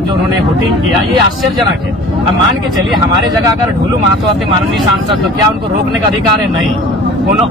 खिलाफ जो उन्होंने वोटिंग किया, ये आश्चर्यजनक है। अब मान के चलिए हमारे जगह अगर ढुलू महतो आते माननीय सांसद, तो क्या उनको रोकने का अधिकार है? नहीं।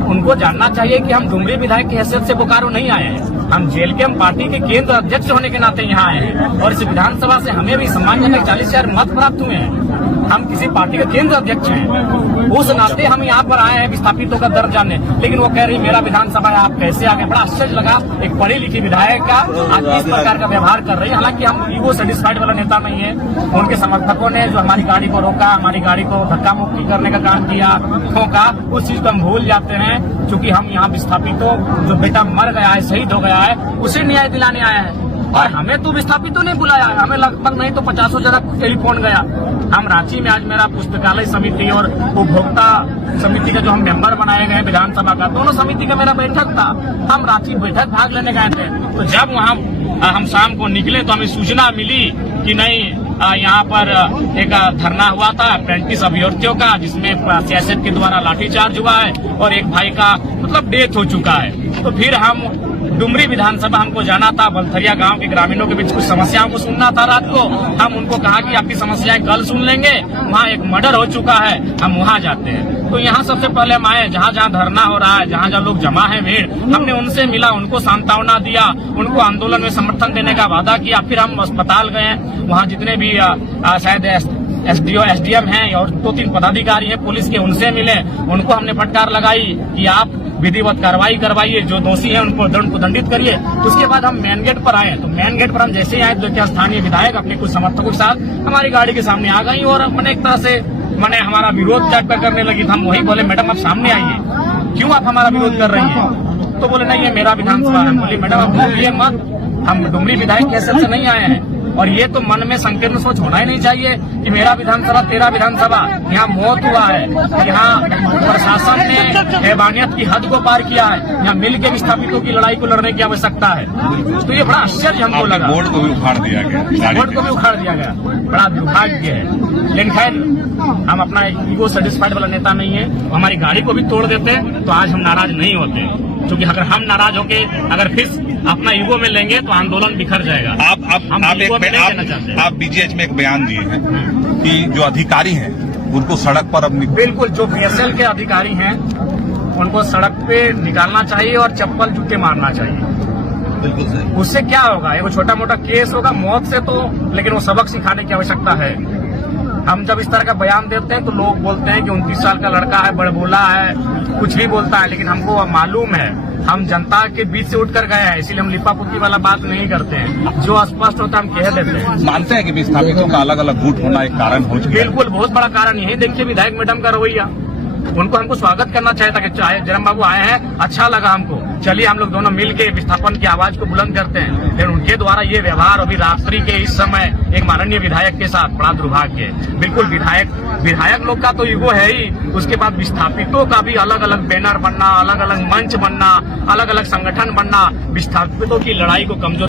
उनको जानना चाहिए कि हम डुमरी विधायक की हैसियत से बोकारो नहीं आए हैं, हम जेल के, हम पार्टी के केंद्र अध्यक्ष होने के नाते यहाँ आए हैं और इस विधानसभा से हमें भी सम्मानजनक 40,000 मत प्राप्त हुए हैं। हम किसी पार्टी के केंद्र अध्यक्ष हैं, उस नाते हम यहाँ पर आए हैं विस्थापितों का दर्द जानने। लेकिन वो कह रही मेरा विधानसभा है, आप कैसे आ गए? बड़ा आश्चर्य लगा, एक पढ़ी लिखी विधायक का आज इस प्रकार का व्यवहार कर रही है। हालांकि हम ईगो सेटिस्फाइड वाला नेता नहीं है। उनके समर्थकों ने जो हमारी गाड़ी को रोका, हमारी गाड़ी को धक्का मुक्की करने का काम किया, ठोका, उस चीज को हम भूल जाते हैं। चूंकि हम यहाँ विस्थापितों, जो बेटा मर गया है, शहीद हो गया है, उसे न्याय दिलाने आए हैं और हमें तो विस्थापितों ने बुलाया है। हमें लगभग नहीं तो 50 जगह टेलीफोन गया। हम रांची में आज मेरा पुस्तकालय समिति और उपभोक्ता समिति का जो हम मेंबर बनाए गए विधानसभा का, दोनों समिति का मेरा बैठक था। हम रांची बैठक भाग लेने गए थे, तो जब वहाँ हम शाम को निकले तो हमें सूचना मिली कि नहीं, यहाँ पर एक धरना हुआ था अप्रेंटिस अभ्यर्थियों का, जिसमें सीएसएफ के द्वारा लाठीचार्ज हुआ है और एक भाई का मतलब डेथ हो चुका है। तो फिर हम डुमरी विधानसभा हमको जाना था, बलथरिया गांव के ग्रामीणों के बीच कुछ समस्याओं को सुनना था रात को। हम उनको कहा कि आपकी समस्याएं कल सुन लेंगे, वहाँ एक मर्डर हो चुका है, हम वहाँ जाते हैं। तो यहाँ सबसे पहले हम आए, जहाँ जहाँ धरना हो रहा है, जहाँ जहाँ लोग जमा है भीड़, हमने उनसे मिला, उनको सांत्वना दिया, उनको आंदोलन में समर्थन देने का वादा किया। फिर हम अस्पताल गए, वहाँ जितने भी शायद एसडीओ एसडीएम हैं और 2-3 पदाधिकारी हैं पुलिस के, उनसे मिले, उनको हमने फटकार लगाई कि आप विधिवत कार्रवाई करवाइए, जो दोषी है उनको दंडित करिए। उसके बाद हम मेन गेट पर आए, तो मेन गेट पर हम जैसे ही आए तो क्या स्थानीय विधायक अपने कुछ समर्थकों के साथ हमारी गाड़ी के सामने आ गई और मैंने एक तरह से हमारा विरोध करने लगी। हम वही बोले, मैडम आप सामने आइए, क्यों आप हमारा विरोध कर रही है? तो बोले नहीं, ये मेरा विधानसभा है। बोली मैडम आप बोलिए मत, हम डुमरी विधायक की हैसियत से नहीं आए हैं। और ये तो मन में संकीर्ण सोच होना ही नहीं चाहिए कि मेरा विधानसभा तेरा विधानसभा। यहाँ मौत हुआ है, यहाँ प्रशासन ने हैवानियत की हद को पार किया है, यहाँ मिल के विस्थापितों की लड़ाई को लड़ने की आवश्यकता है। तो ये बड़ा आश्चर्य हमको लगा। बोर्ड को भी उखाड़ दिया गया, बोर्ड को भी उखाड़ दिया गया, बड़ा दुर्भाग्य है। लेकिन खैर हम अपना ईगो सेटिस्फाइड वाला नेता नहीं है, हमारी गाड़ी को भी तोड़ देते तो आज हम नाराज नहीं होते, क्योंकि अगर हम नाराज होके अगर फिर अपना ईगो में लेंगे तो आंदोलन बिखर जाएगा। आप बीजीएच में एक बयान दिए हैं कि जो अधिकारी हैं उनको सड़क पर अब बिल्कुल, जो बीएसएल के अधिकारी हैं उनको सड़क पे निकालना चाहिए और चप्पल जूते मारना चाहिए। बिल्कुल सही। उससे क्या होगा? वो छोटा मोटा केस होगा मौत से, तो लेकिन वो सबक सिखाने की आवश्यकता है। हम जब इस तरह का बयान देते हैं तो लोग बोलते हैं कि 29 साल का लड़का है, बड़बोला है, कुछ भी बोलता है। लेकिन हमको मालूम है, हम जनता के बीच से उठकर गए हैं, इसीलिए हम लिपापुती वाला बात नहीं करते हैं। जो स्पष्ट होता है हम कह देते हैं। मानते हैं कि विस्थापितों का अलग अलग गुट होना एक कारण हो चुका है? बिल्कुल, बहुत बड़ा कारण यही। देखिए विधायक मैडम का रवैया, उनको हमको स्वागत करना चाहिए था कि चाहे जरम बाबू आए हैं, अच्छा लगा हमको, चलिए हम लोग दोनों मिल के विस्थापन की आवाज को बुलंद करते हैं। लेकिन उनके द्वारा ये व्यवहार अभी रात्रि के इस समय एक माननीय विधायक के साथ बड़ा दुर्भाग्य है। बिल्कुल विधायक लोग का तो ईगो है ही, उसके बाद विस्थापितों का भी अलग अलग बैनर बनना, अलग अलग मंच बनना, अलग अलग संगठन बनना, विस्थापितों की लड़ाई को कमजोर